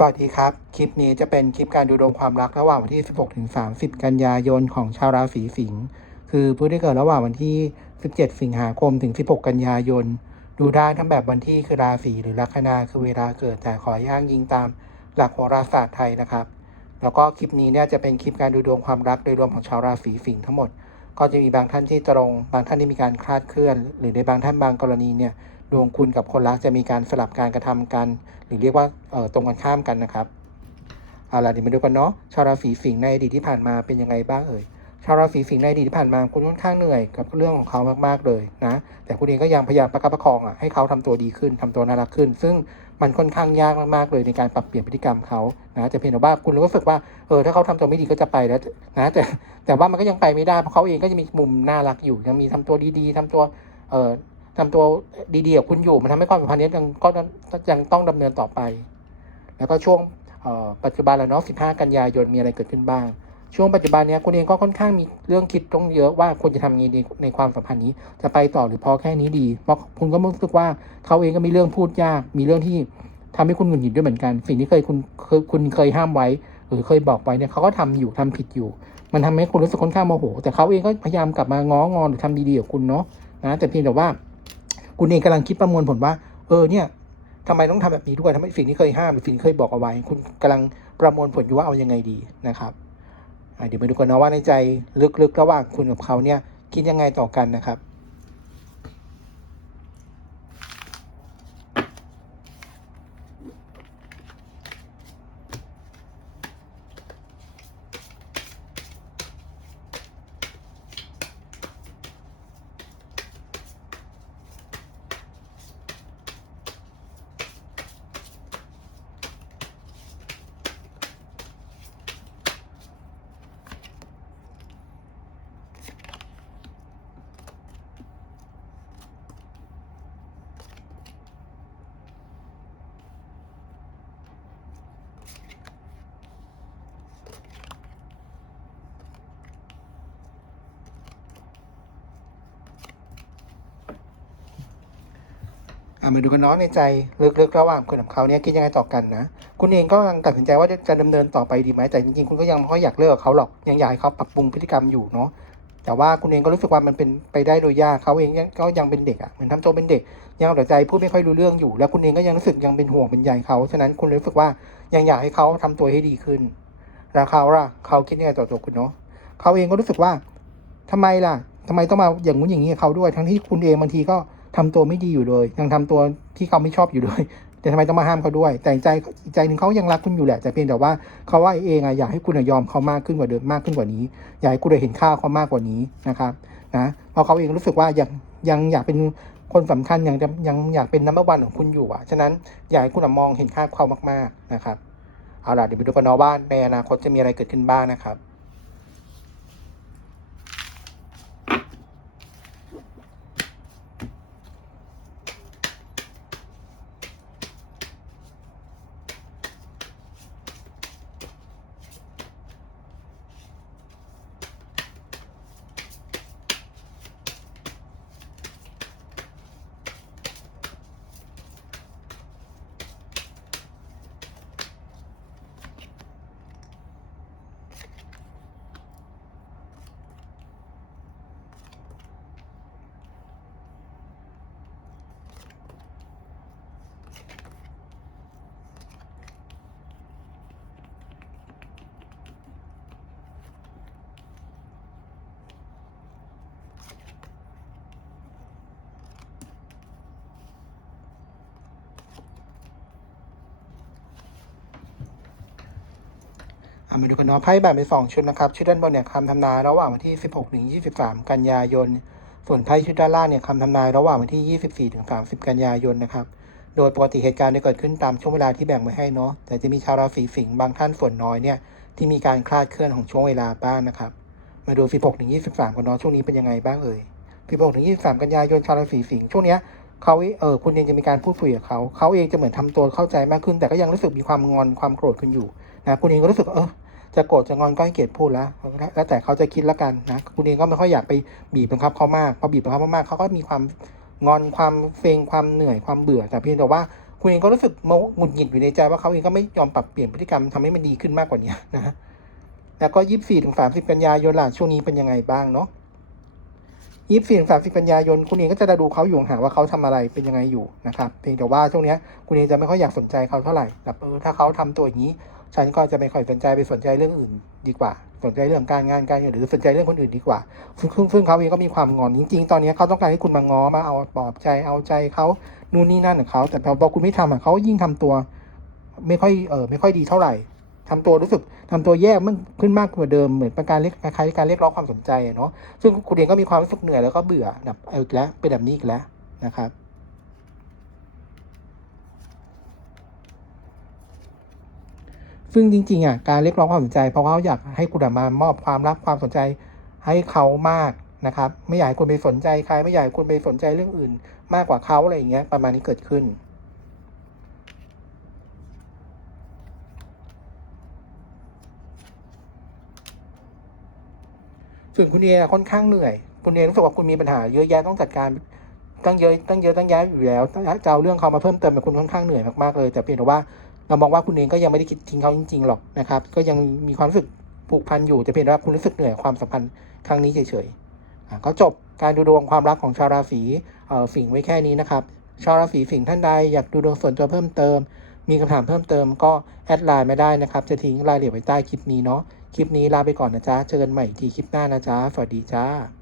สวัสดีครับ คลิปนี้จะเป็นคลิปการดูดวงความรักระหว่างวันที่ 16ถึง30 กันยายนของชาวราศีสิงห์คือผู้ที่เกิดระหว่างวันที่ 17 สิงหาคมถึง 16 กันยายน ดูได้ทั้งแบบวันที่คือราศีหรือลัคนาคือเวลาเกิดแต่ขอย่างยิงตามหลักโหราศาสตร์ไทยนะครับ แล้วก็คลิปนี้เนี่ยจะเป็นคลิปการดูดวงความรักโดยรวมของชาวราศีสิงห์ทั้งหมด ก็จะมีบางท่านที่ตรง บางท่านที่มีการคลาดเคลื่อน หรือในบางท่านบางกรณีเนี่ย ดวงคุณกับคนรักจะมีการสลับการกระทำกัน หรือเรียกว่าตรงกันข้ามกันนะครับเอาล่ะเดี๋ยวมาดูกันเนาะชาวราศีสิงห์ในอดีตที่ผ่านมาเป็นยังไงบ้างเอ่ยชาวราศีสิงห์ในอดีตที่ผ่านมาคุณค่อนข้างเหนื่อยกับเรื่องของเขามากๆเลยนะ แต่คุณเองก็ยังพยายามประคับประคองอะให้เขาทำตัวดีขึ้นทำตัวน่ารักขึ้น ซึ่งมันค่อนข้างยากมากๆเลยในการปรับเปลี่ยนพฤติกรรมเขานะแต่เพียงแต่ว่าคุณรู้สึกว่าเออถ้าเขาทำตัวไม่ดีก็จะไปแล้วนะแต่แต่ว่ามันก็ยังไปไม่ได้เพราะเขาเองก็จะมีมุมน่ารักอยู่ยังมีทำตัวดีๆทำตัวเออ ทำตัวดีๆกับคุณอยู่ มันทำให้ความสัมพันธ์นี้ยังก็ยังต้องดำเนินต่อไป แล้วก็ช่วงปัจจุบันแล้วเนาะ15 กันยายนมีอะไรเกิดขึ้นบ้าง ช่วงปัจจุบันนี้คุณเองก็ค่อนข้างมีเรื่องคิดต้องเยอะว่าควรจะทำยังไงในความสัมพันธ์นี้ จะไปต่อหรือพอแค่นี้ดี เพราะคุณก็รู้สึกว่าเขาเองก็มีเรื่องพูดยาก มีเรื่องที่ทำให้คุณหงุดหงิดด้วยเหมือนกัน สิ่งที่เคยคุณเคยคุณเคยห้ามไว้ หรือเคยบอกไว้เนี่ยเขาก็ทำอยู่ทำผิดอยู่ มันทำให้คุณรู้สึกค่อนข้างโมโห แต่เขาเองก็พยายามกลับมาง้องอนหรือทำดีๆกับคุณเนาะนะแต่เพียงแต่ว่า คุณเองกำลังคิดประมวลผลว่า เออเนี่ยทำไมต้องทำแบบนี้ด้วยทำไมสิ่งที่เคยห้ามหรือสิ่งที่เคยบอกเอาไว้ คุณกำลังประมวลผลอยู่ว่าเอายังไงดีนะครับเดี๋ยวมาดูกันนะว่าในใจลึกๆระหว่างคุณกับเขาเนี่ยคิดยังไงต่อกันนะครับ อะมาดูกันเนาะในใจลึกๆระหว่างคุณกับเขาเนี่ยคิดยังไงต่อกันนะ คุณเองก็กำลังตัดสินใจว่าจะดำเนินต่อไปดีไหมแต่จริงๆคุณก็ยังไม่ค่อยอยากเลิกกับเขาหรอกยังอยากให้เขาปรับปรุงพฤติกรรมอยู่เนาะแต่ว่าคุณเองก็รู้สึกว่ามันเป็นไปได้โดยยากเขาเองก็ยังเป็นเด็กอะเหมือนทำตัวเป็นเด็ก ยังเอาแต่ใจพูดไม่ค่อยรู้เรื่องอยู่ แล้วคุณเองก็ยังรู้สึกยังเป็นห่วงเป็นใยเขาฉะนั้นคุณรู้สึกว่ายังอยากให้เขาทำตัวให้ดีขึ้นแล้วเขาล่ะเขาคิดยังไงต่อตัวคุณเนาะเขาเองก็รู้สึกว่าทำไมล่ะทำไมต้องมาอย่างงู้นอย่างนี้กับเขาด้วย ทั้งที่คุณเองบางทีก็ ทำตัวไม่ดีอยู่เลย ยังทำตัวที่เขาไม่ชอบอยู่เลย แต่ทำไมต้องมาห้ามเขาด้วย แต่ใจอีกใจหนึ่งเขายังรักคุณอยู่แหละ แต่เพียงแต่ว่าเขาว่าเองอะอยากให้คุณยอมเขามากขึ้นกว่าเดิมมากขึ้นกว่านี้ อยากให้คุณได้เห็นค่าเขามากกว่านี้นะครับ นะเพราะเขาเองรู้สึกว่ายังยังอยากเป็นคนสำคัญยังยังอยากเป็นนัมเบอร์วันของคุณอยู่อะฉะนั้นอยากให้คุณมองเห็นค่าเขามากๆนะครับ เอาล่ะเดี๋ยวไปดูกันเนาะว่าในอนาคตจะมีอะไรเกิดขึ้นบ้างนะครับ มาดูกันเนาะไพ่แบ่งเป็นสองชุดนะครับชุดด้านบนเนี่ยคำทำนายระหว่างวันที่ 16ถึง23 กันยายน ส่วนไพ่ชุดด้านล่างเนี่ยคำทำนายระหว่างวันที่ 24ถึง30 กันยายนนะครับโดยปกติเหตุการณ์จะเกิดขึ้นตามช่วงเวลาที่แบ่งไว้ให้เนาะแต่จะมีชาวราศีสิงห์บางท่านส่วนน้อยเนี่ยที่มีการคลาดเคลื่อนของช่วงเวลาบ้างนะครับ มาดู 16ถึง23กันเนาะช่วงนี้เป็นยังไงบ้างเอ่ย16ถึง23 กันยายนชาวราศีสิงห์ช่วงเนี้ยเขาเออคุณเองจะมีการพูดคุยกับเขา เขาเองจะเหมือนทำตัวเข้าใจมากขึ้น แต่ก็ยังรู้สึกมีความงอนความโกรธกันอยู่นะคุณเองก็รู้สึกเออ จะโกรธจะงอนก็ให้เกียรติพูดแล้วแล้วแต่เขาจะคิดแล้วกันนะคุณเองก็ไม่ค่อยอยากไปบีบบังคับเขามากพอบีบบังคับมากๆเขาก็มีความงอนความเฟงความเหนื่อยความเบื่อแต่เพียงแต่ว่าคุณเองก็รู้สึกโมหงุดหงิดอยู่ในใจว่าเขาเองก็ไม่ยอมปรับเปลี่ยนพฤติกรรมทำให้มันดีขึ้นมากกว่านี้นะแล้วก็ยี่สิบสี่ถึงสามสิบกันยายนล่ะช่วงนี้เป็นยังไงบ้างเนาะยี่สิบสี่ถึงสามสิบกันยายนคุณเองก็จะดูเขาอยู่ห่างว่าเขาทำอะไรเป็นยังไงอยู่นะครับเพียงแต่ว่าช่วงนี้คุณเองจะไม่ค่อยอยากสนใจเขาเท่าไหร่แบบเออถ้าเขาทำตัวอย่างนี้ ฉันก็จะไม่ค่อยสนใจไปสนใจเรื่องอื่นดีกว่า สนใจเรื่องการงานการเงินหรือสนใจเรื่องคนอื่นดีกว่าซึ่งซึ่งซึ่งเขาเองก็มีความงอนจริง ๆ ตอนนี้เขาต้องการให้คุณมาง้อมาเอาปลอบใจเอาใจเขานู่นนี่นั่นของเขาแต่พอพอคุณไม่ทำอะเขายิ่งทำตัว ไม่ค่อยเออไม่ค่อยดีเท่าไหร่ทำตัวรู้สึกทำตัวแย่มันขึ้นมากกว่าเดิมเหมือนเป็นการเรียกคล้ายๆการเรียกร้องความสนใจเนาะซึ่งคุณเองก็มีความรู้สึกเหนื่อยแล้วก็เบื่อแบบเอาอีกแล้วเป็นแบบนี้อีกแล้วนะครับ ซึ่งจริงๆอะการเรียกร้องความสนใจ เพราะว่าเขาอยากให้คุณมามอบความรักความสนใจให้เขามากนะครับ ไม่อยากให้คุณไปสนใจใคร ไม่อยากให้คุณไปสนใจเรื่องอื่น มากกว่าเขาอะไรอย่างเงี้ยประมาณนี้เกิดขึ้น ส่วนคุณเอค่อนข้างเหนื่อย คุณเอรู้สึกว่าคุณมีปัญหาเยอะแยะต้องจัดการตั้งเยอะตั้งเยอะตั้งแยะอยู่แล้วจะเอาเรื่องเขามาเพิ่มเติมเป็นคุณค่อนข้างเหนื่อยมากๆเลย แต่เพียงแต่ว่า เรามองว่าคุณเองก็ยังไม่ได้คิดทิ้งเขาจริงๆหรอกนะครับ ก็ยังมีความรู้สึกผูกพันอยู่แต่เพียงว่าคุณรู้สึกเหนื่อยความสัมพันธ์ครั้งนี้เฉยๆก็จบการดูดวงความรักของชาวราศีสิงห์ไว้แค่นี้นะครับ ชาวราศีสิงห์ท่านใดอยากดูดวงส่วนตัวเพิ่มเติม มีคำถามเพิ่มเติมก็แอดไลน์มาได้นะครับ จะทิ้งรายละเอียดไว้ใต้คลิปนี้เนาะคลิปนี้ลาไปก่อนนะจ๊ะเจอกันใหม่อีกทีคลิปหน้านะจ๊ะสวัสดีจ้า